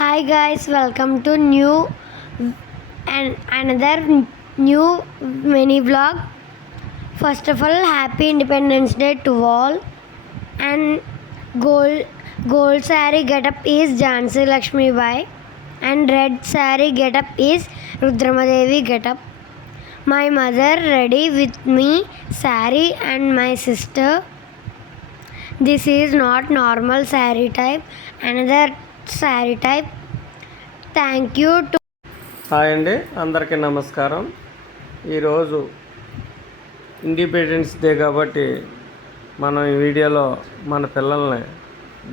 Hi guys, welcome to another new mini vlog. First of all, happy Independence Day to all. And gold saree getup is Jhansi Lakshmi Bai, and red saree getup is Rudramadevi getup. My mother ready with me saree and my sister. This is not normal saree type, another saree type. Thank you to hi అండి, అందరికీ నమస్కారం. ఈరోజు independence day కాబట్టి మనం ఈ వీడియోలో మన పిల్లల్ని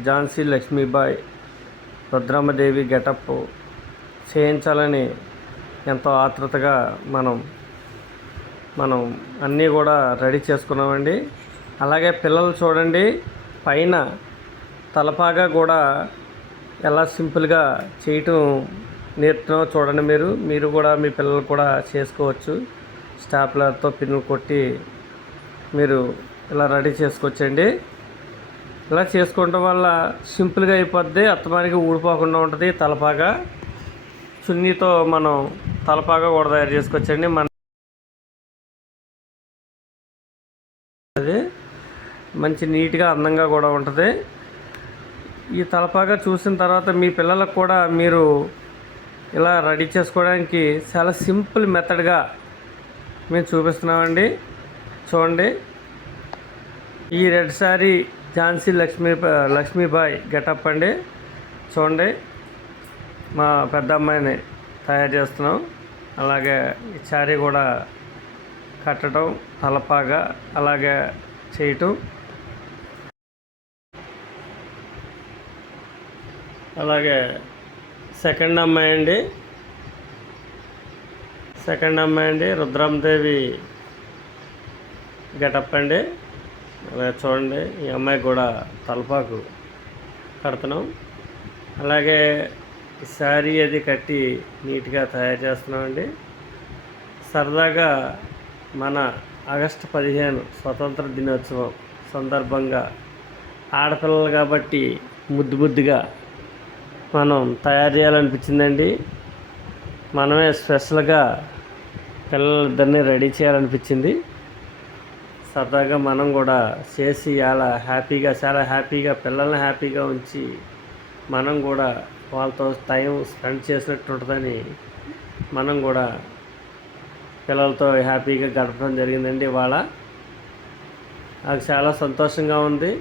ఝాన్సీ లక్ష్మీబాయి రుద్రమ్మదేవి గెటప్ చేయించాలని ఎంతో ఆతృతగా మనం అన్నీ కూడా రెడీ చేసుకున్నామండి. అలాగే పిల్లలు చూడండి, పైన తలపాగా కూడా ఎలా సింపుల్గా చేయటం నేర్పుతున్నామో చూడండి. మీరు కూడా మీ పిల్లలు కూడా చేసుకోవచ్చు. స్టాప్లర్తో పిన్ను కొట్టి మీరు ఇలా రెడీ చేసుకోవచ్చండి. ఇలా చేసుకోవడం వల్ల సింపుల్గా అయిపోద్ది, అత్తమానికి ఊడిపోకుండా ఉంటుంది. తలపాగా చున్నీతో మనం తలపాగా కూడా తయారు చేసుకోవచ్చండి. అది మంచి నీట్గా అందంగా కూడా ఉంటుంది. ఈ తలపాగా చూసిన తర్వాత మీ పిల్లలకు కూడా మీరు ఇలా రెడీ చేసుకోవడానికి చాలా సింపుల్ మెథడ్గా మేము చూపిస్తున్నామండి. చూడండి, ఈ రెడ్ శారీ ఝాన్సీ లక్ష్మీబాయి గెటప్ అండి. చూడండి, మా పెద్ద అమ్మాయిని తయారు చేస్తున్నాం. అలాగే ఈ శారీ కూడా కట్టడం, తలపాగా అలాగే చేయటం. అలాగే సెకండ్ అమ్మాయి అండి రుద్రమ్మదేవి గెటప్ అండి. అలాగే చూడండి, ఈ అమ్మాయికి కూడా తలపాకు కడుతున్నాం. అలాగే శారీ అది కట్టి నీట్గా తయారు చేస్తున్నామండి. సరదాగా మన ఆగస్టు 15 స్వతంత్ర దినోత్సవం సందర్భంగా ఆడపిల్లలు కాబట్టి ముద్దుగా మనం తయారు చేయాలనిపించిందండి. మనమే స్పెషల్గా పిల్లలిద్దరిని రెడీ చేయాలనిపించింది. సరదాగా మనం కూడా చేసి అలా చాలా హ్యాపీగా పిల్లల్ని హ్యాపీగా ఉంచి మనం కూడా వాళ్ళతో టైం స్పెండ్ చేసినట్టు ఉంటుందని మనం కూడా పిల్లలతో హ్యాపీగా గడపడం జరిగిందండి. ఇవాళ నాకు చాలా సంతోషంగా ఉంది.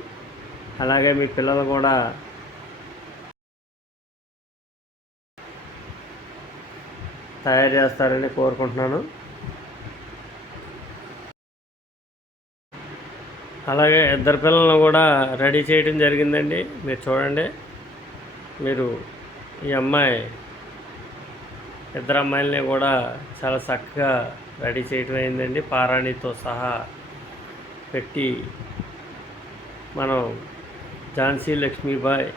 అలాగే మీ పిల్లలు కూడా తయారు చేస్తారని కోరుకుంటున్నాను. అలాగే ఇద్దరు పిల్లలను కూడా రెడీ చేయడం జరిగిందండి. మీరు చూడండి, ఈ అమ్మాయి ఇద్దరు అమ్మాయిలని కూడా చాలా చక్కగా రెడీ చేయడం అయిందండి. పారాణితో సహా పెట్టి మనం ఝాన్సీ లక్ష్మీబాయి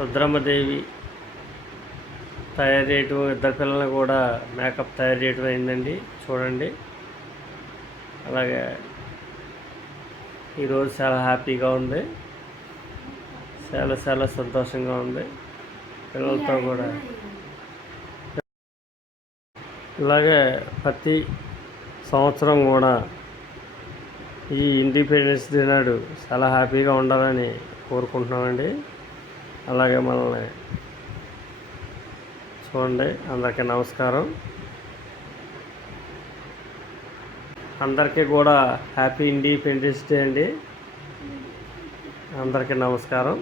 రుద్రమ్మదేవి తయారు చేయటం, ఇద్దరు పిల్లలను కూడా మేకప్ తయారు చేయటం అయిందండి. చూడండి, అలాగే ఈరోజు చాలా హ్యాపీగా ఉంది, చాలా సంతోషంగా ఉంది పిల్లలతో కూడా. ఇలాగే ప్రతి సంవత్సరం కూడా ఈ ఇండిపెండెన్స్ డే నాడు చాలా హ్యాపీగా ఉండాలని కోరుకుంటున్నామండి. అలాగే మనల్ని చూడండి. అందరికీ నమస్కారం. అందరికీ కూడా హ్యాపీ ఇండిపెండెన్స్ డే అండి. అందరికీ నమస్కారం.